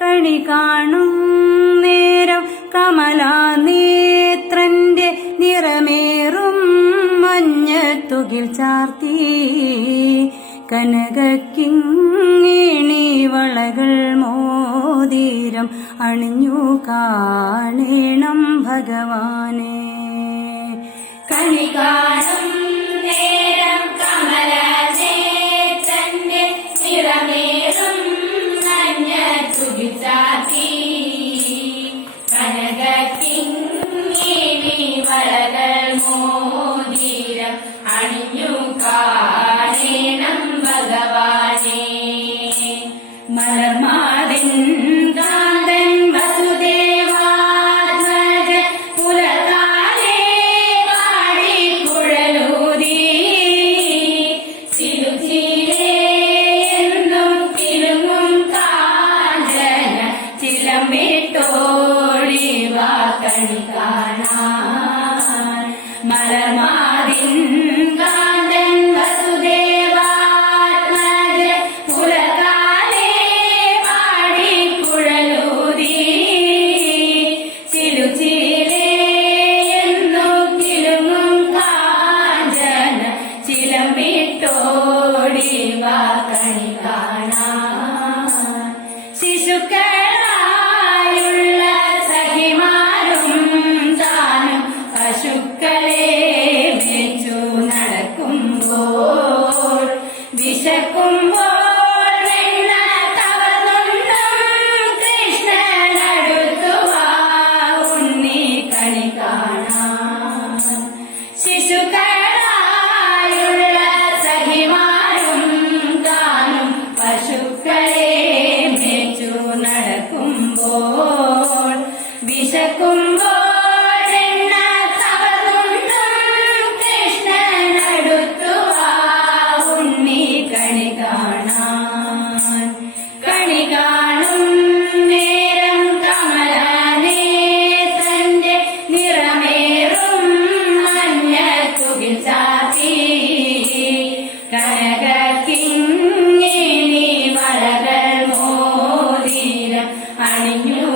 കണി കാണും നേരം കമലാനേത്രന്റെ നിറമേറും മഞ്ഞത്തുകിൽ ചാർത്തി കനകക്കിങ്ങിണി വളകൾ മോതിരം അണിഞ്ഞു കാണണം ഭഗവാനെ. കണി കാണും നേരം കമലനേത്രന്റെ നിറമേറും മഞ്ഞത്തുകിൽ ചാർത്തി കനകക്കിങ്ങിണി വളകൾ മോതിരം അണിഞ്ഞു കാണണം ഭഗവാനെ. മലർമാറിൻ കാന്തൻ വസുദേവാത്മജൻ പുലകാലേ പാടിക്കുഴലൂതി സിലുചിലേ എന്നും കിലുങ്ങും കാഞ്ചന ചിലമ്പിട്ടോടിവാ കണി കാണാൻ. മലർമാറിൻ കാന്തൻ വസുദേവാത്മജൻ പുലകാലേ പാടിക്കുഴലൂതി സിലുചിലേ എന്നും കിലുങ്ങും കാഞ്ചന ചിലമ്പിട്ടോടിവാ കണി കാണാൻ. ശിശുക്കളായുള്ള സഖിമാരും താനും പശുക്കളെ മേച്ചു നടക്കുമ്പോൾ വിശക്കുമ്പോൾ വെണ്ണ കവർന്നുണ്ണും കൃഷ്ണനടുത്തുവാ ഉണ്ണി കണി കാണാൻ. ശിശുക്കളായുള്ള സഖിമാരും താനും പശുക്കളെ മേച്ചു നടക്കുമ്പോൾ വിശക്കുമ്പോൾ വെണ്ണ കവർന്നുണ്ണും കൃഷ്ണനടുത്തുവാ ഉണ്ണി കണി കാണാൻ. കണി കാണും നേരം കമലനേത്രന്റെ നിറമേറും മഞ്ഞത്തുകിൽ ചാർത്തി കനകക്കിങ്ങിണി വളകൾ മോതിരം അണിഞ്ഞു